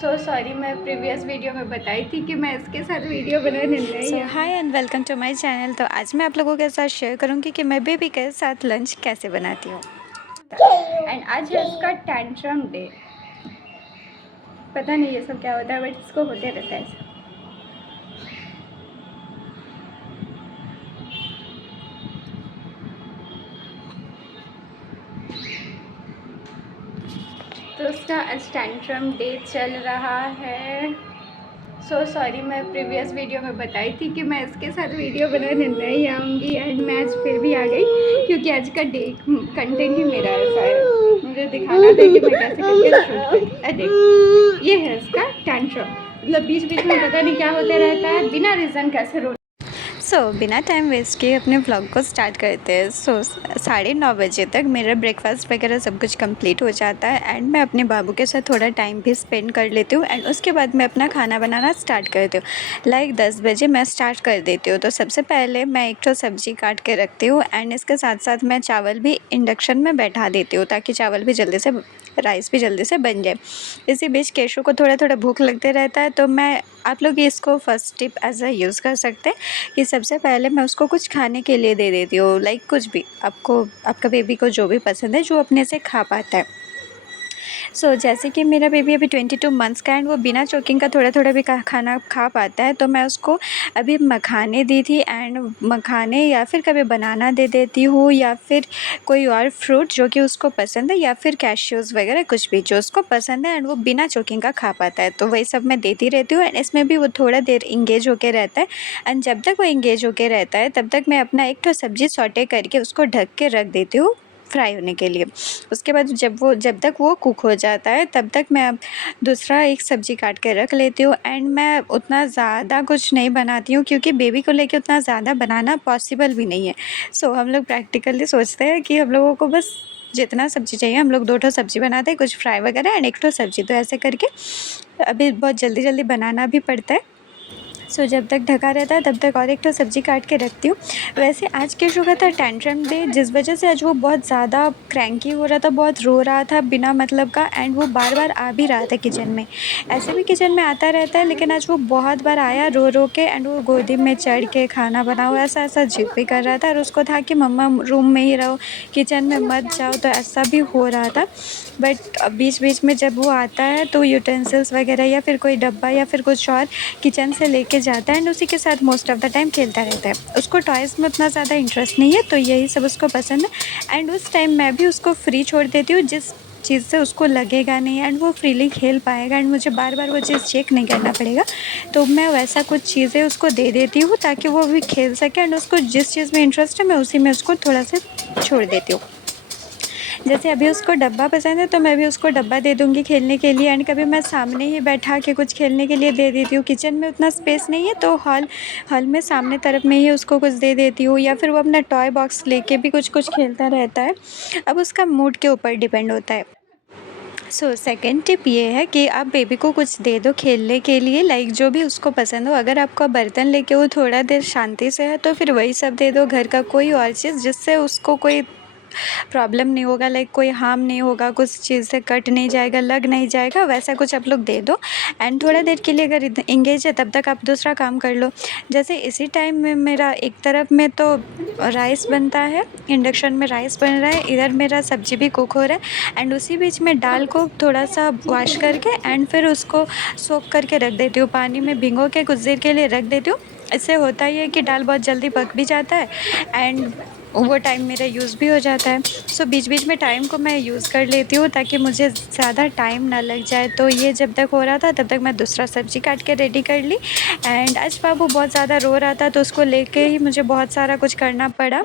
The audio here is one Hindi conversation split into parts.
सॉरी, मैं प्रीवियस वीडियो में बताई थी कि मैं इसके साथ वीडियो बनाने नहीं है। Hi and welcome to my channel. तो आज मैं आप लोगों के साथ शेयर करूंगी कि मैं बेबी के साथ लंच कैसे बनाती हूँ। एंड आज है इसका टैंट्रम डे। पता नहीं ये सब क्या होता है, बट इसको होते रहता है ऐसा। तो उसका आज टैंट्रम डे चल रहा है। सॉरी, मैं प्रीवियस वीडियो में बताई थी कि मैं इसके साथ वीडियो बनाने नहीं आऊँगी, एंड मैं आज फिर भी आ गई क्योंकि आज का डे कंटेंट ही मेरा ऐसा है। मुझे दिखाना था कि मैं कैसे करके शूट करूँ। देख, ये है इसका टैंट्रम। मतलब बीच बीच में पता नहीं क्या होते रहता है, बिना रीज़न कैसे रो। बिना टाइम वेस्ट किए अपने व्लॉग को स्टार्ट करते हैं। 9:30 बजे तक मेरा ब्रेकफास्ट वगैरह सब कुछ कंप्लीट हो जाता है एंड मैं अपने बाबू के साथ थोड़ा टाइम भी स्पेंड कर लेती हूँ एंड उसके बाद मैं अपना खाना बनाना स्टार्ट करती हूँ। 10 बजे मैं स्टार्ट कर देती हूँ। तो सबसे पहले मैं एक तो सब्ज़ी काट के रखती हूँ एंड इसके साथ साथ मैं चावल भी इंडक्शन में बैठा देती हूँ ताकि चावल भी जल्दी से, राइस भी जल्दी से बन जाए। इसी बीच केशु को थोड़ा थोड़ा भूख लगते रहता है, तो मैं आप लोग इसको first tip as a use कर सकते हैं कि सबसे पहले मैं उसको कुछ खाने के लिए दे देती हूँ। लाइक कुछ भी आपको, आपका बेबी को जो भी पसंद है, जो अपने से खा पाता है। जैसे कि मेरा बेबी अभी 22 मंथ्स का है एंड वो बिना चोकिंग का थोड़ा थोड़ा भी खाना खा पाता है, तो मैं उसको अभी मखाने दी थी एंड मखाने या फिर कभी बनाना दे देती हूँ या फिर कोई और फ्रूट जो कि उसको पसंद है या फिर कैश्यूज़ वगैरह कुछ भी जो उसको पसंद है एंड वो बिना चोकिंग का खा पाता है, तो वही सब मैं देती रहती हूँ एंड इसमें भी वो थोड़ा देर इंगेज होके रहता है। एंड जब तक वो इंगेज होके रहता है तब तक मैं अपना एक तो सब्ज़ी सॉटे करके उसको ढक के रख देती हूँ फ्राई होने के लिए। उसके बाद जब तक वो कुक हो जाता है तब तक मैं अब दूसरा एक सब्ज़ी काट के रख लेती हूँ एंड मैं उतना ज़्यादा कुछ नहीं बनाती हूँ क्योंकि बेबी को लेके उतना ज़्यादा बनाना पॉसिबल भी नहीं है। हम लोग प्रैक्टिकली सोचते हैं कि हम लोगों को बस जितना सब्ज़ी चाहिए हम लोग 2 सब्ज़ी बनाते हैं, कुछ फ्राई वगैरह एंड 1 सब्ज़ी। तो ऐसे करके अभी बहुत जल्दी जल्दी बनाना भी पड़ता है। जब तक ढका रहता है तब तक और एक तो सब्ज़ी काट के रखती हूँ। वैसे आज केशु का था टैंट्रम डे, जिस वजह से आज वो बहुत ज़्यादा क्रैंकी हो रहा था, बहुत रो रहा था बिना मतलब का एंड वो बार बार आ भी रहा था किचन में। ऐसे भी किचन में आता रहता है लेकिन आज वो बहुत बार आया रो रो के एंड वो गोदी में चढ़ के खाना बनाओ ऐसा ऐसा जिद भी कर रहा था और उसको था कि मम्मा रूम में ही रहो, किचन में मत जाओ, तो ऐसा भी हो रहा था। बट बीच बीच में जब वो आता है तो यूटेंसिल्स वगैरह या फिर कोई डब्बा या फिर कुछ और किचन से लेके जाता है एंड उसी के साथ मोस्ट ऑफ द टाइम खेलता रहता है। उसको टॉयज़ में उतना ज़्यादा इंटरेस्ट नहीं है, तो यही सब उसको पसंद है एंड उस टाइम मैं भी उसको फ्री छोड़ देती हूँ जिस चीज़ से उसको लगेगा नहीं एंड वो फ्रीली खेल पाएगा एंड मुझे बार बार वो चीज़ चेक नहीं करना पड़ेगा। तो मैं वैसा कुछ चीज़ें उसको दे देती हूँ ताकि वो भी खेल सके एंड उसको जिस चीज़ में इंटरेस्ट है मैं उसी में उसको थोड़ा सा छोड़ देती हूँ। जैसे अभी उसको डब्बा पसंद है तो मैं भी उसको डब्बा दे दूँगी खेलने के लिए एंड कभी मैं सामने ही बैठा के कुछ खेलने के लिए दे देती हूँ। किचन में उतना स्पेस नहीं है तो हॉल में सामने तरफ में ही उसको कुछ दे देती हूँ या फिर वो अपना टॉय बॉक्स लेके भी कुछ कुछ खेलता रहता है। अब उसका मूड के ऊपर डिपेंड होता है। सेकंड टिप ये है कि आप बेबी को कुछ दे दो खेलने के लिए, लाइक जो भी उसको पसंद हो। अगर आपका बर्तन लेके वो थोड़ा देर शांति से है तो फिर वही सब दे दो, घर का कोई और चीज़ जिससे उसको कोई प्रॉब्लम नहीं होगा, लाइक कोई हार्म नहीं होगा, कुछ चीज़ से कट नहीं जाएगा, लग नहीं जाएगा, वैसा कुछ आप लोग दे दो एंड थोड़ा देर के लिए अगर इंगेज है तब तक आप दूसरा काम कर लो। जैसे इसी टाइम में मेरा एक तरफ में तो राइस बनता है, इंडक्शन में राइस बन रहा है, इधर मेरा सब्जी भी कुक हो रहा है एंड उसी बीच में दाल को थोड़ा सा वॉश करके एंड फिर उसको सोक करके रख देती हूँ, पानी में भिगो के कुछ देर के लिए रख देती हूँ। इससे होता ही है कि दाल बहुत जल्दी पक भी जाता है एंड वो टाइम मेरा यूज़ भी हो जाता है। बीच बीच में टाइम को मैं यूज़ कर लेती हूँ ताकि मुझे ज़्यादा टाइम ना लग जाए। तो ये जब तक हो रहा था तब तक मैं दूसरा सब्ज़ी काट के रेडी कर ली एंड आज बाबू बहुत ज़्यादा रो रहा था तो उसको लेके ही मुझे बहुत सारा कुछ करना पड़ा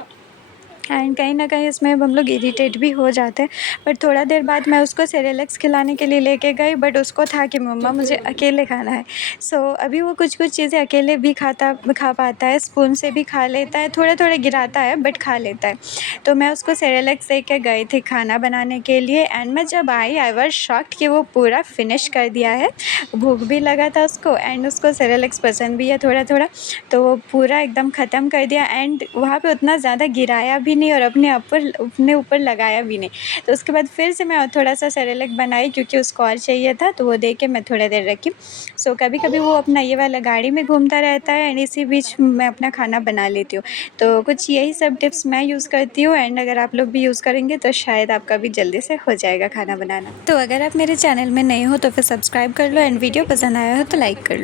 एंड कहीं न कहीं इसमें हम लोग इरिटेट भी हो जाते हैं। बट थोड़ा देर बाद मैं उसको सेरेलैक्स खिलाने के लिए लेके गई, बट उसको था कि मम्मा मुझे अकेले खाना है। अभी वो कुछ-कुछ चीज़ें अकेले भी खा पाता है, स्पून से भी खा लेता है, थोड़ा-थोड़ा गिराता है बट खा लेता है। तो मैं उसको सेरेलैक्स दे के गई थी खाना बनाने के लिए एंड मैं जब आई वाज़ शॉक्ड कि वो पूरा फिनिश कर दिया है। भूख भी लगा था उसको एंड उसको सेरेलैक्स पसंद भी है थोड़ा-थोड़ा, तो वो पूरा एकदम ख़त्म कर दिया एंड वहाँ पे उतना ज़्यादा गिराया भी भी नहीं और अपने ऊपर लगाया भी नहीं। तो उसके बाद फिर से मैं थोड़ा सा सेरेलैक बनाई क्योंकि उसको और चाहिए था, तो वो दे के मैं थोड़ा देर रखी। सो कभी कभी वो अपना ये वाला गाड़ी में घूमता रहता है एंड इसी बीच मैं अपना खाना बना लेती हूँ। तो कुछ यही सब टिप्स मैं यूज़ करती हूँ एंड अगर आप लोग भी यूज़ करेंगे तो शायद आपका भी जल्दी से हो जाएगा खाना बनाना। तो अगर आप मेरे चैनल में नए हो तो फिर सब्सक्राइब कर लो एंड वीडियो पसंद आया हो तो लाइक कर लो।